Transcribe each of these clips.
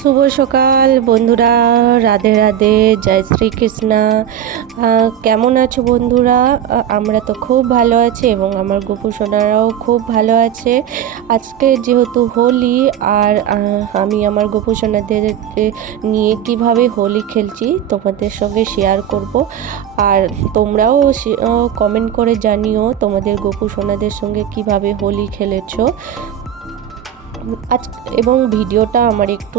শুভ সকাল বন্ধুরা, রাধে রাধে, জয় শ্রীকৃষ্ণা। কেমন আছো বন্ধুরা? আমরা তো খুব ভালো আছি এবং আমার গোপু সোনারাও খুব ভালো আছে। আজকে যেহেতু হোলি, আর আমি আমার গোপু সোনাদের নিয়ে কিভাবে হোলি খেলছি তোমাদের সঙ্গে শেয়ার করব। আর তোমরাও কমেন্ট করে জানিও তোমাদের গোপু সোনাদের সঙ্গে কিভাবে হোলি খেলেছো আজ। এবং ভিডিওটা আমার একটু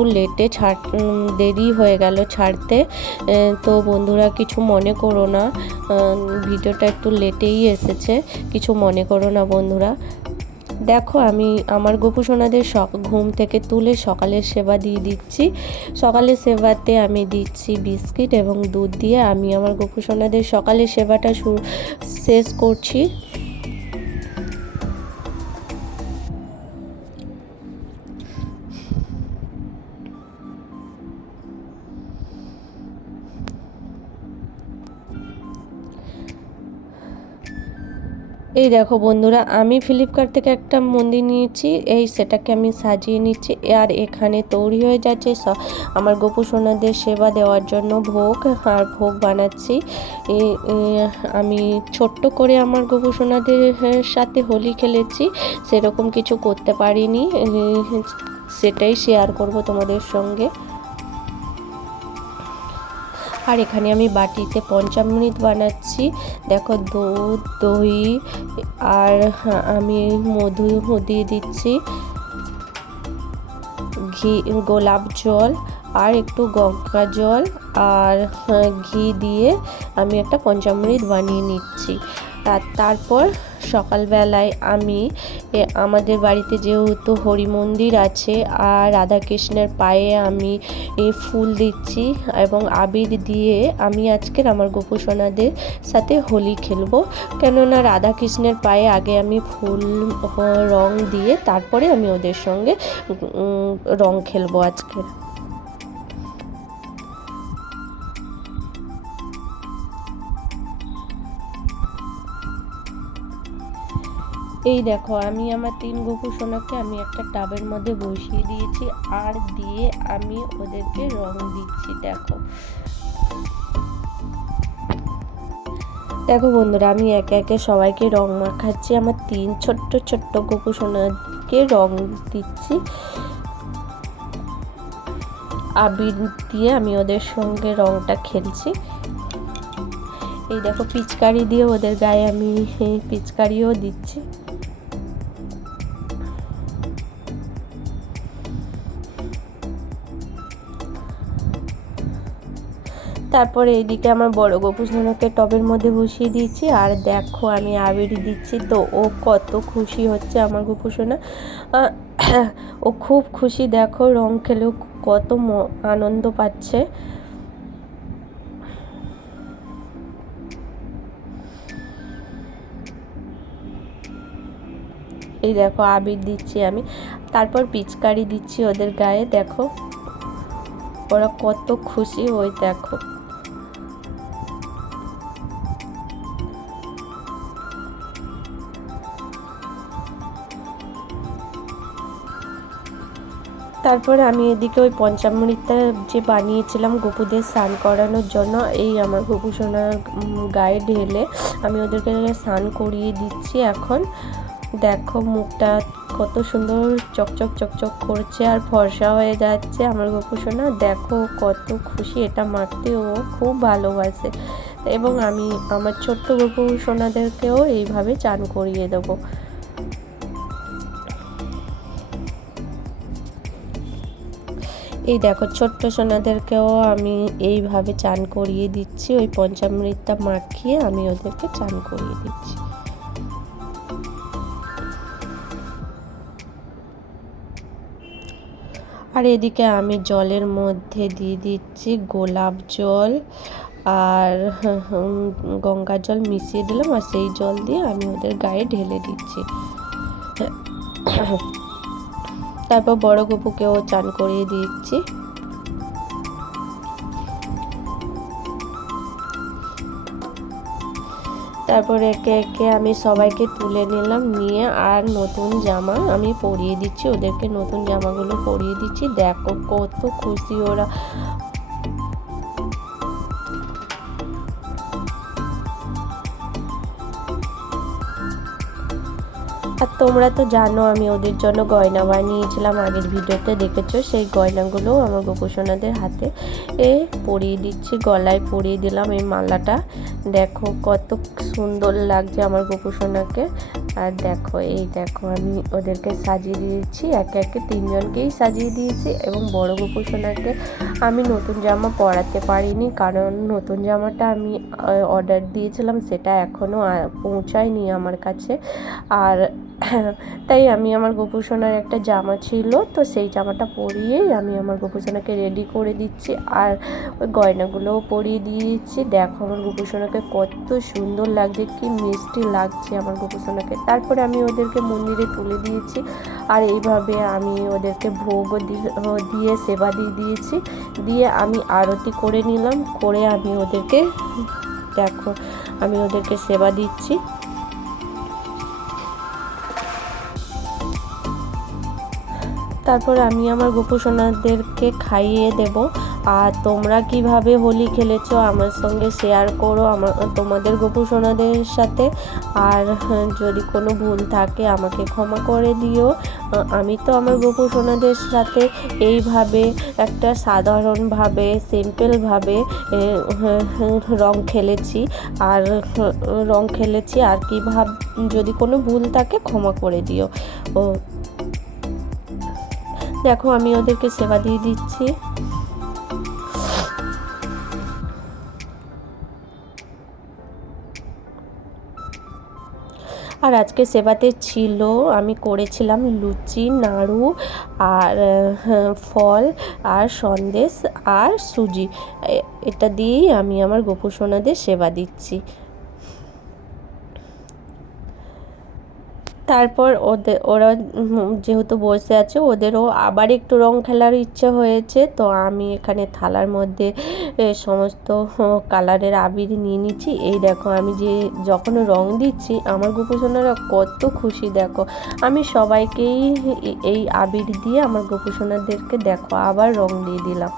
দেরি হয়ে গেল ছাড়তে, তো বন্ধুরা কিছু মনে করো না। ভিডিওটা একটু লেটেই এসেছে, কিছু মনে করো না বন্ধুরা। দেখো, আমি আমার গোপু সোনাদের ঘুম থেকে তুলে সকালের সেবা দিয়ে দিচ্ছি। সকালের সেবাতে আমি দিচ্ছি বিস্কিট এবং দুধ দিয়ে আমি আমার গোপু সোনাদের সকালের সেবাটা শেষ করছি। এই দেখো বন্ধুরা, আমি ফ্লিপকার্ট থেকে একটা মন্দির নিয়েছি, সেটাকে আমি সাজিয়ে নিচ্ছি। আর এখানে তৈরি হয়ে যাচ্ছে আমার গোপু সোনাদের সেবা দেওয়ার জন্য ভোগ বানাচ্ছি। আমি ছোট্ট করে আমার গোপু সোনাদের সাথে হোলি খেলেছি, সেরকম কিছু করতে পারিনি, সেটাই শেয়ার করব তোমাদের সঙ্গে। আর এখানে আমি বাটিতে পঞ্চামৃত বানাচ্ছি। দেখো, দুধ, দই আর আমি মধু দিয়ে দিচ্ছি, ঘি, গোলাপ জল আর একটু গঙ্গা জল আর ঘি দিয়ে আমি একটা পঞ্চামৃত বানিয়ে নিচ্ছি। আর তারপর সকালবেলায় আমি আমাদের বাড়িতে যেহেতু হরি মন্দির আছে, আর রাধাকৃষ্ণের পায়ে আমি ফুল দিচ্ছি এবং আবির দিয়ে আমি আজকের আমার গোপু সোনাদের সাথে হোলি খেলবো। কেননা রাধাকৃষ্ণের পায়ে আগে আমি ফুল রং দিয়ে তারপরে আমি ওদের সঙ্গে রং খেলবো আজকে। এই দেখো, আমি আমার 3 গোপু সোনাকে আমি একটা টাবের মধ্যে বসিয়ে দিয়েছি, আর দিয়ে আমি ওদেরকে রং দিচ্ছি। দেখো দেখো বন্ধুরা, আমি একে একে সবাইকে রং মাখাচ্ছি। আমার 3 ছোট্ট ছোট্ট গোপু সোনাকে রং দিচ্ছি, আবির দিয়ে আমি ওদের সঙ্গে রংটা খেলছি। এই দেখো, পিচকারি দিয়ে ওদের গায়ে আমি পিচকারিও দিচ্ছি। তারপরে এইদিকে আমার বড় গোপু সোনাকে টবের মধ্যে বসিয়ে দিয়েছি, আর দেখো আমি আবির দিচ্ছি। তো ও কত খুশি হচ্ছে আমার গোপু সোনা, ও খুব খুশি। দেখো, রং খেলেও কত আনন্দ পাচ্ছে। এই দেখো, আবির দিচ্ছি আমি, তারপর পিচকারি দিচ্ছি ওদের গায়ে। দেখো ওরা কত খুশি, ওই দেখো। তারপরে আমি এদিকে ওই পঞ্চামৃতটা যে বানিয়েছিলাম গোপুদের স্নান করানোর জন্য, এই আমার গোপু সোনার গায়ে ঢেলে আমি ওদেরকে স্নান করিয়ে দিচ্ছি এখন। দেখো মুখটা কত সুন্দর চকচক চকচক করছে আর ফর্সা হয়ে যাচ্ছে আমার গোপু সোনা। দেখো কত খুশি, এটা মাখতে ও খুব ভালোবাসে। এবং আমি আমার ছোট্ট গোপু সোনাদেরকেও এইভাবে চান করিয়ে দেবো। এই দেখো, ছোট্ট সোনাদেরকেও আমি এইভাবে চান করিয়ে দিচ্ছি, ওই পঞ্চামৃতটা মাখিয়ে আমি ওদেরকে চান করিয়ে দিচ্ছি। আর এদিকে আমি জলের মধ্যে দিয়ে দিচ্ছি গোলাপ জল আর গঙ্গা জল মিশিয়ে দিলাম, আর সেই জল দিয়ে আমি ওদের গায়ে ঢেলে দিচ্ছি। তারপর বড় গোপুকেও চান করিয়ে দিচ্ছি। তারপরে একে একে আমি সবাইকে তুলে নিলাম, নিয়ে আর নতুন জামা আমি পরিয়ে দিচ্ছি ওদেরকে, নতুন জামাগুলো পরিয়ে দিচ্ছি। দেখো কত খুশি ওরা। আর তোমরা তো জানো আমি ওদের জন্য গয়না বানিয়েছিলাম, আগের ভিডিওতে দেখেছো। সেই গয়নাগুলো আমার গোপুসোনাদের হাতে পরিয়ে দিচ্ছি, গলায় পরিয়ে দিলাম এই মালাটা। দেখো কত সুন্দর লাগছে আমার গোপুসোনাকে। আর দেখো এই দেখো আমি ওদেরকে সাজিয়ে দিয়েছি, একে একে তিনজনকেই সাজিয়ে দিয়েছি। এবং বড় গোপুসোনাকে আমি নতুন জামা পরাতে পারিনি, কারণ নতুন জামাটা আমি অর্ডার দিয়েছিলাম, সেটা এখনও পৌঁছায়নি আমার কাছে। আর তাই আমি আমার গোপুসোনার একটা জামা ছিল, তো সেই জামাটা পরিয়েই আমি আমার গোপুসোনাকে রেডি করে দিচ্ছি। আর ওই গয়নাগুলোও পরিয়ে দিয়েছি। দেখো আমার গোপুসোনাকে কত সুন্দর লাগছে, কি মিষ্টি লাগছে আমার গোপুসোনাকে। তারপরে আমি ওদেরকে মন্দিরে তুলে দিয়েছি, আর এইভাবে আমি ওদেরকে ভোগও দিয়ে সেবা দিয়ে দিয়েছি। দিয়ে আমি আরতি করে নিলাম, করে আমি ওদেরকে দেখো আমি ওদেরকে সেবা দিচ্ছি। তারপর আমি আমার গোপুসোনাদেরকে খাইয়ে দেব। আর তোমরা কিভাবে হোলি খেলেছো আমার সঙ্গে শেয়ার করো তোমাদের গোপুসোনাদের সাথে। আর যদি কোনো ভুল থাকে আমাকে ক্ষমা করে দিও। আমি তো আমার গোপুসোনাদের সাথে এইভাবে একটা সাধারণভাবে সিম্পলভাবে রং খেলেছি। আর যদি কোনো ভুল থাকে ক্ষমা করে দিও। দেখো আমি ওদেরকে সেবা দিয়ে দিচ্ছি। আর আজকে সেবাতে ছিল, আমি করেছিলাম লুচি, নাড়ু আর ফল আর সন্দেশ আর সুজি। এটা দিয়েই আমি আমার গোপুসোনাদের সেবা দিচ্ছি। তারপর ওরা যেহেতু বসে আছে, ওদেরও আবার একটু রং খেলার ইচ্ছে হয়েছে, তো আমি এখানে থালার মধ্যে সমস্ত কালারের আবির নিয়ে নিচ্ছি। এই দেখো আমি যখন রং দিচ্ছি আমার গোপুসোনারা কত খুশি। দেখো আমি সবাইকেই এই আবির দিয়ে আমার গোপুসোনাদেরকে দেখো আবার রং দিয়ে দিলাম।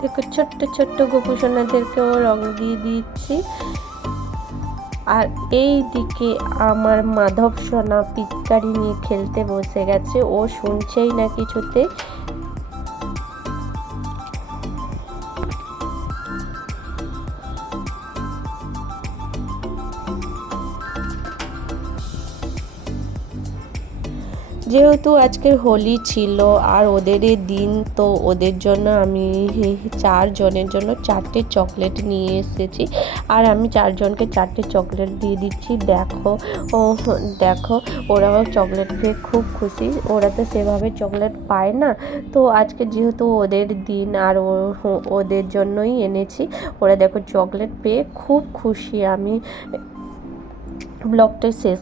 দেখো ছোট্ট ছোট্ট গোপুসোনাদেরকেও রং দিয়ে দিচ্ছি। আর এই দিকে আমার মাধব সোনা পিচকারি নিয়ে খেলতে বসে গেছে, ও শুনছেই না কিছুতে। যেহেতু আজকের হোলি ছিল আর ওদেরই দিন, তো ওদের জন্য আমি 4 জনের জন্য 4টে চকলেট নিয়ে এসেছি। আর আমি 4 জনকে 4টে চকলেট দিয়ে দিচ্ছি। দেখো ওরাও চকলেট পেয়ে খুব খুশি, ওরা তো সেভাবে চকলেট পায় না। তো আজকে যেহেতু ওদের দিন আর ওদের জন্যই এনেছি। ওরা দেখো চকলেট পেয়ে খুব খুশি। আমি ব্লগটা শেষ